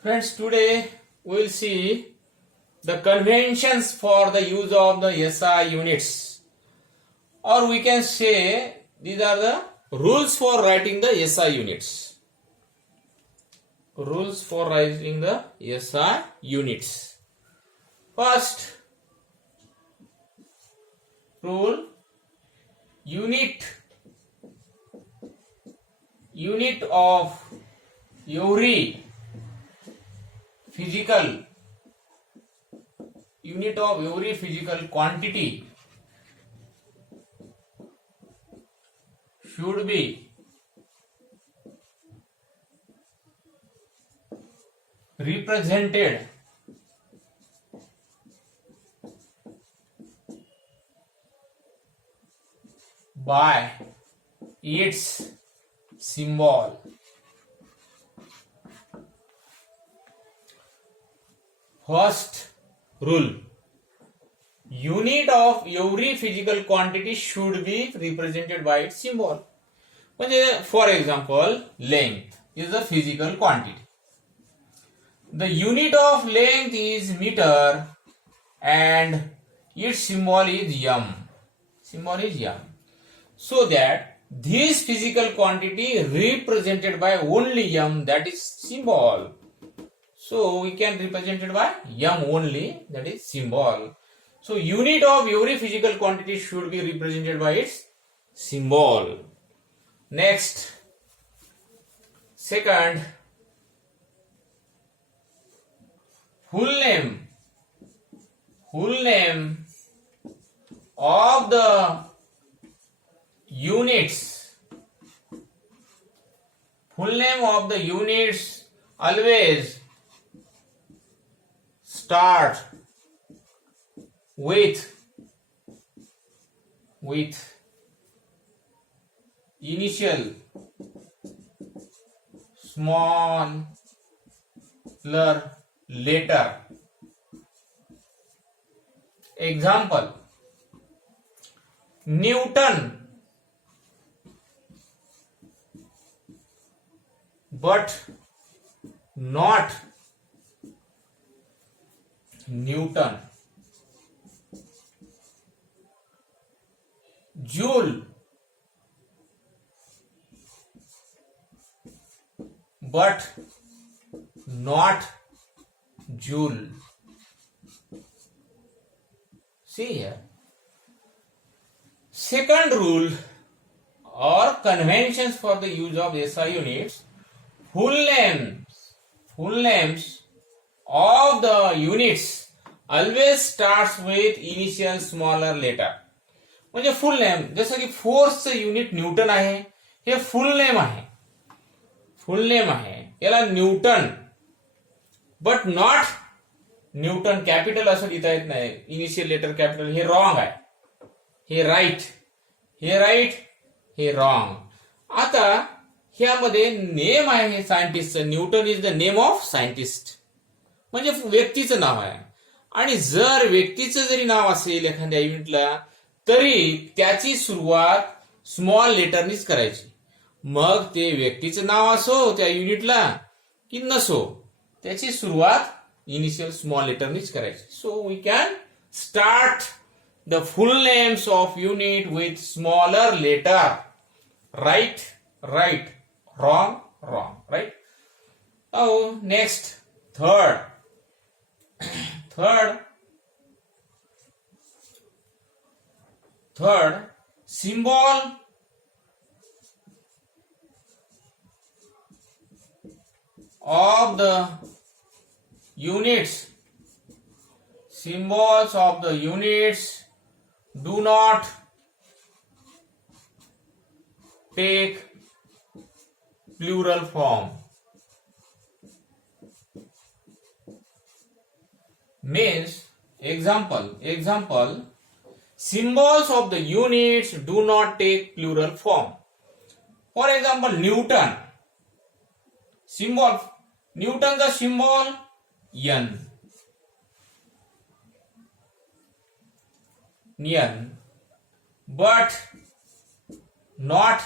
Friends, today we will see the conventions for the use of the SI units, or we can say these are the rules for writing the SI units. Rules for writing the SI units. First rule, unit of every physical quantity should be represented by its symbol. First rule, unit of every physical quantity should be represented by its symbol. For example, length is a physical quantity. The unit of length is meter and its symbol is m. So that this physical quantity represented by only m, that is symbol. So we can represent it by m only, that is symbol. So unit of every physical quantity should be represented by its symbol. Next, second, full name of the units. Full name of the units always start with initial smaller letter. Example, Newton, but not Newton. Joule, but not Joule. See here. Second rule or conventions for the use of SI units, full names of the units always starts with initial smaller letter. म्हणजे full name, जसं की फोर्सचं unit Newton आहे, हे full name आहे, याला Newton but not Newton capital असं लिहिता येत नाही, इनिशियल लेटर कॅपिटल, हे रॉंग आहे, हे राईट, हे रॉंग. आता ह्यामध्ये नेम आहे हे सायंटिस्टचं, Newton is the name of scientist, म्हणजे व्यक्तीचं नाव आहे. आणि जर व्यक्तीचं जरी नाव असेल एखाद्या युनिटला, तरी त्याची सुरुवात स्मॉल लेटरनीच करायची. मग ते व्यक्तीचं नाव असो त्या युनिटला की नसो, त्याची सुरुवात इनिशियल स्मॉल लेटरनीच करायची. So we can start the full names of unit with smaller letter. Right, wrong, right. Next, third, symbol of the units. Symbols of the units do not take plural form. Means, example, symbols of the units do not take plural form. For example, Newton. Newton's symbol N. but not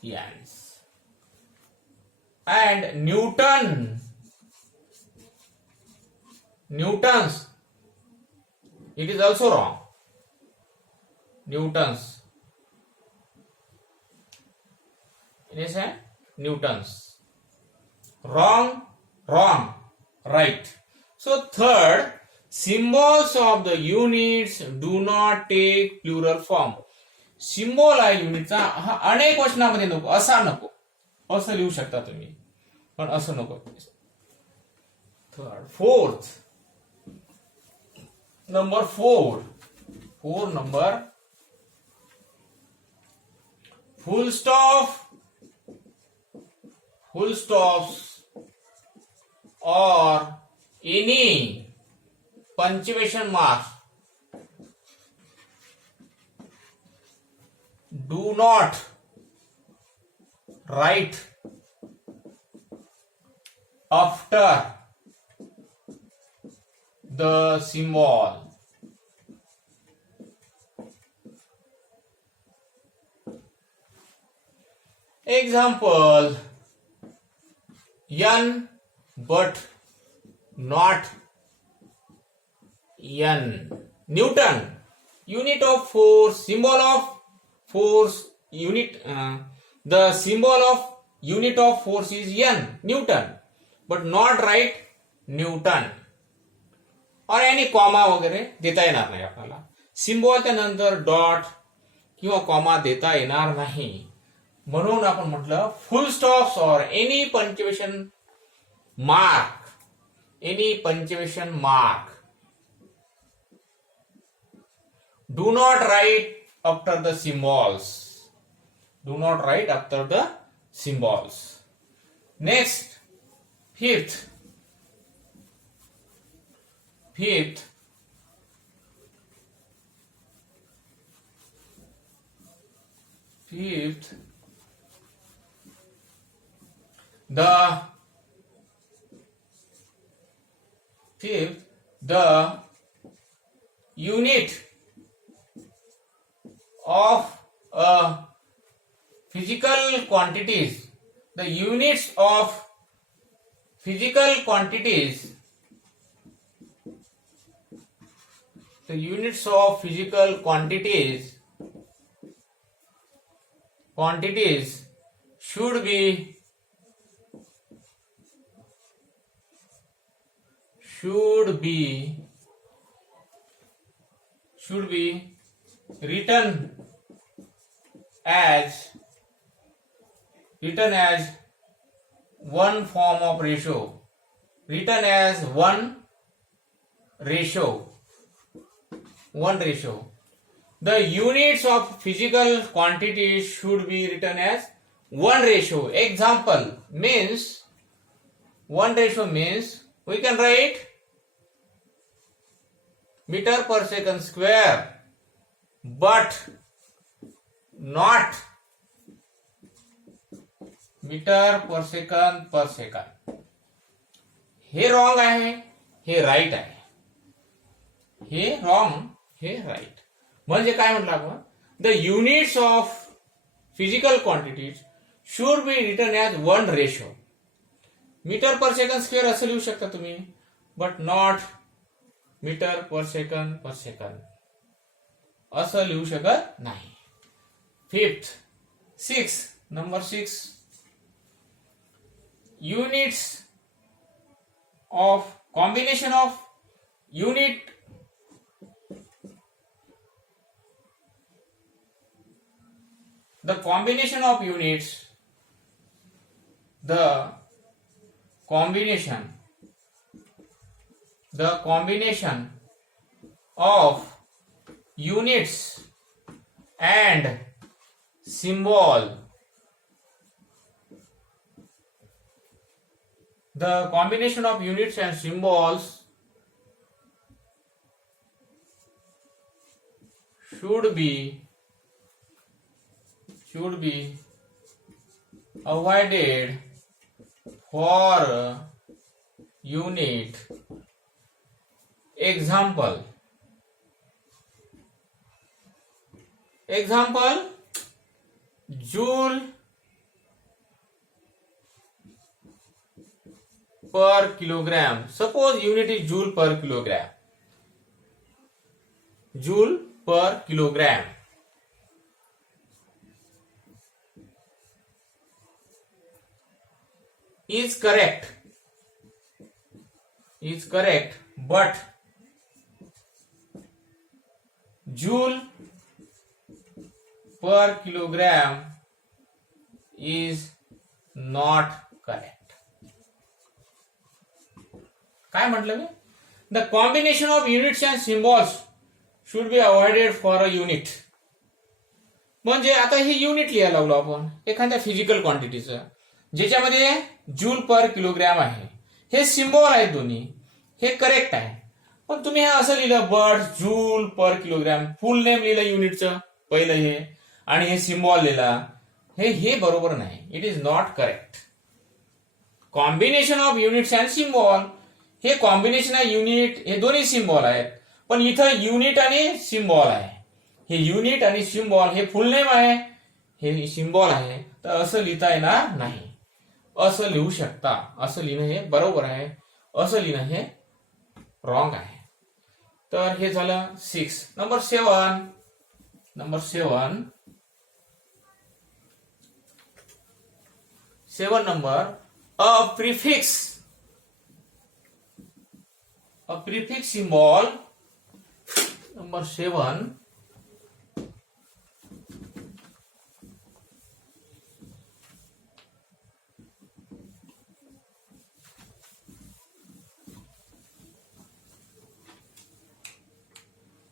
yes. and Newtons, it is also wrong. Newtons. It is a Newtons. Wrong, right. So third, symbols of the units do not take plural form. Symbol आहे युनिटचा हा अनेक वचनामध्ये नको, असा नको, असं लिहू शकता तुम्ही, पण असं नको. Third, fourth number four number, full stops or any punctuation marks do not write after the symbol. Example, N but not N. Newton, unit of force, symbol of force, unit, the symbol of unit of force is N, Newton, but not write Newton. और any comma वगैरे देता येणार नाही आपल्याला. सिम्बॉलच्या नंतर डॉट किंवा कॉमा देता येणार नाही, म्हणून आपण म्हटलं फुल स्टॉप्स और any punctuation mark do not write after the symbols. Next, fifth, the unit of physical quantities, the units of physical quantities should be written as one form of ratio, one ratio. The units of physical quantities should be written as one ratio. Example means, one ratio means we can write meter per second square, but not metre per second. हे wrong आहे, हे right आहे. हे wrong, हे right. म्हणजे काय म्हटलं आपण, the units of physical quantities should be written as one ratio. Metre per second square असं लिहू शकता तुम्ही, but not metre per second असं लिहू शकत नाही. Number 6, units of combination of unit the combination of units and symbol, the combination of units and symbols should be avoided for unit. Example, joule per kilogram. Suppose unit is joule per kilogram. Joule per kilogram. Is correct, but joule per kilogram is not correct. काय म्हटलं मी? The combination of units and symbols should be avoided for a unit. म्हणजे आता हे युनिट लिहायला लागलो आपण एखाद्या फिजिकल क्वांटिटीचं, ज्याच्यामध्ये जूल पर किलोग्रॅम आहे. हे सिम्बॉल आहेत दोन्ही, हे करेक्ट आहे. पण तुम्ही हे असं लिहिलं बट जूल पर किलोग्रॅम, फुल नेम लिहिलं युनिटचं पहिलं हे, आणि हे सिम्बॉल लिहिला, हे बरोबर नाही. It is not correct. Combination of units and symbol, हे कॉम्बिनेशन आहे युनिट, हे दोन्ही सिम्बॉल आहेत, पण इथं युनिट आणि सिम्बॉल आहे. हे युनिट आणि सिम्बॉल, हे फुल नेम आहे, हे सिम्बॉल आहे, तर असं लिहिता येणार नाही. असं लिहू शकता, असं लिहिणं हे बरोबर आहे, असं लिहिणं हे रॉंग आहे. तर हे झालं 6. नंबर 7. नंबर 7 number, a prefix symbol. Number 7.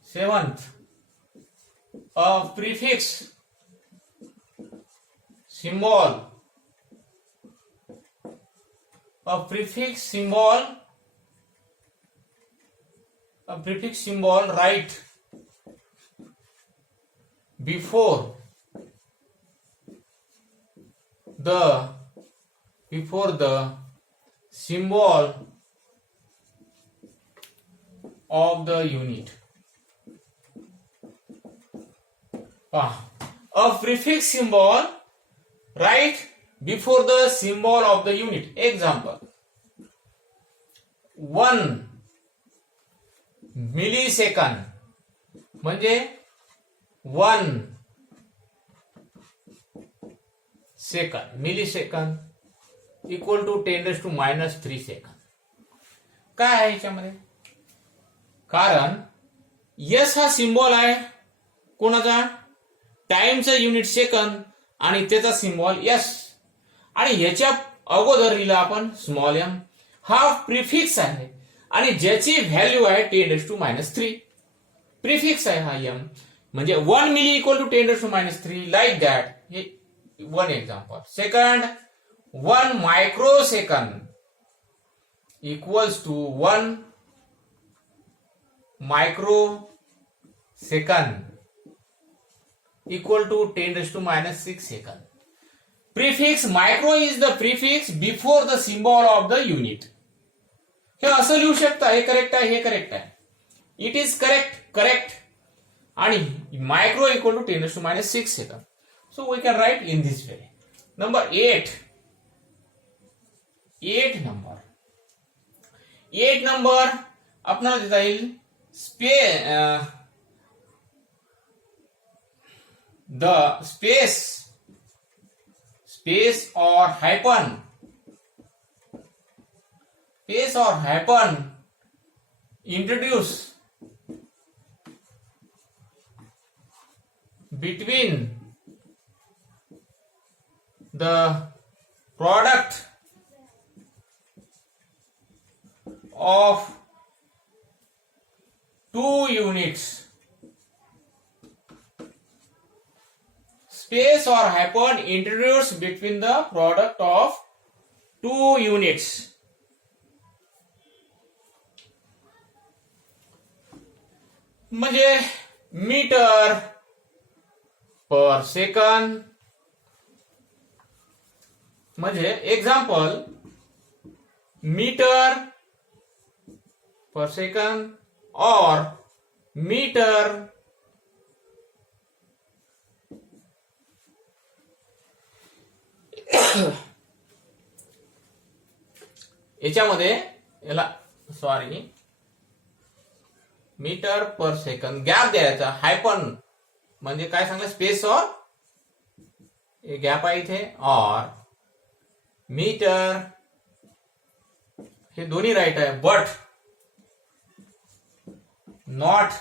Seventh, a prefix symbol. A prefix symbol right before the symbol of the unit. A prefix symbol right before the symbol of the unit. Example, 1 millisecond म्हणजे 1 second, millisecond equal to 10⁻³ second. काय आहे याच्यामध्ये? कारण यस हा सिम्बॉल आहे कोणाचा? टाइमचा unit second, आणि त्याचा सिम्बॉल यस, आणि ह्याच्या अगोदर लिहिला आपण स्मॉल एम. हा प्रिफिक्स आहे आणि ज्याची व्हॅल्यू आहे 10⁻³ प्रिफिक्स आहे हा एम. म्हणजे 1 milli equal to 10⁻³ like that. हे 1 example. Second, 1 microsecond equals to 1 मायक्रोसेकंद equal to 10⁻⁶ second. Prefix micro is the prefix before the symbol of the unit. हे असं लिहू शकता, हे करेक्ट आहे, हे करेक्ट आहे. It is correct. आणि micro equal to 10⁻⁶ second. So we can write in this way. Number 8 number आपल्याला देता येईल the space or hyphen introduce between the product of two units. Space or hyphen introduced between the product of two units. म्हणजे metre per second. म्हणजे example, metre per second or metre याच्यामध्ये याला sorry metre per second gap द्यायचा. Hyphen म्हणजे काय सांगलं, स्पेस और गॅप आहे इथे, और मीटर हे दोन्ही राईट आहे, but not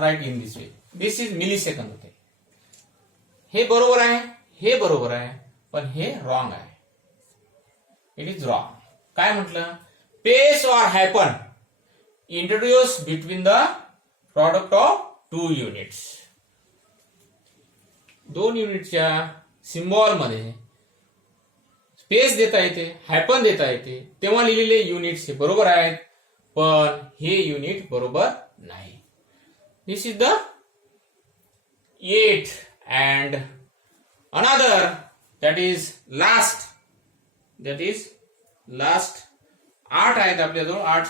right in this way. This is milli second होते. हे बरोबर आहे, हे बरोबर आहे, पण हे रॉंग आहे. It is wrong. काय म्हटलं, space or hyphen introduce between the product of 2 units. 2 युनिटच्या सिम्बॉल मध्ये स्पेस देता येते, हायपन देता येते, तेव्हा लिहिलेले युनिट्स हे बरोबर आहेत, पण हे युनिट बरोबर नाही. This is the 8 and another that is last 8 आहेत आपल्याजवळ. 8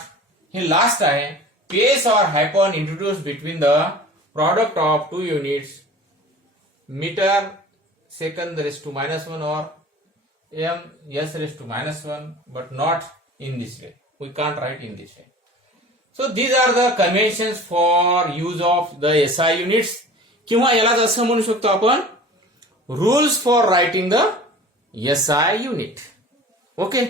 हे लास्ट आहे. Space or hyphen introduce between the product of 2 units metre second raise to -1 or s raised to -1, but not in this way. We can't write in this way. So these are the conventions for use of the SI units. किंवा यालाच असं म्हणू शकतो आपण, rules for writing the SI unit. Okay.